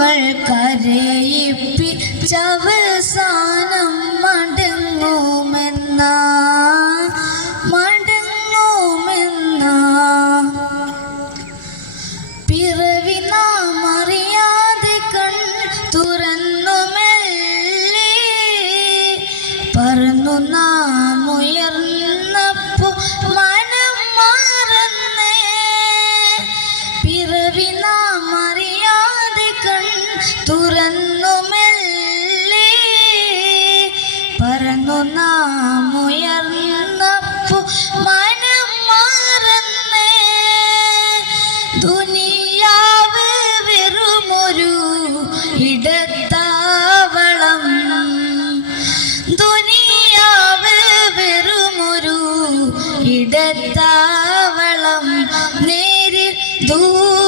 നമ്മൾ കരയിപ്പിച്ചവസാനം മടങ്ങുമെന്ന മടങ്ങുമെന്ന. പിറവി നാം അറിയാതെ കൺ തുറന്നു മെല്ലെ പറന്നു നാം പറന്നു നാം ഉയർന്നപ്പോ മനം മറന്നേ. ദുനിയാവ് വെറുമൊരു ഇടത്താവളം. ദുനിയാവ് വെറുമൊരു ഇടത്താവളം. നേരിൽ ദൂതന്തെന്നോർക്കാതെ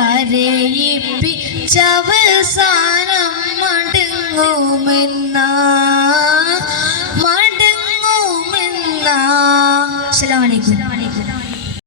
കരയിപ്പിച്ചവസാനം മടങ്ങുമെന്ന? മടങ്ങുമെന്ന? അസ്സലാമലൈക്കും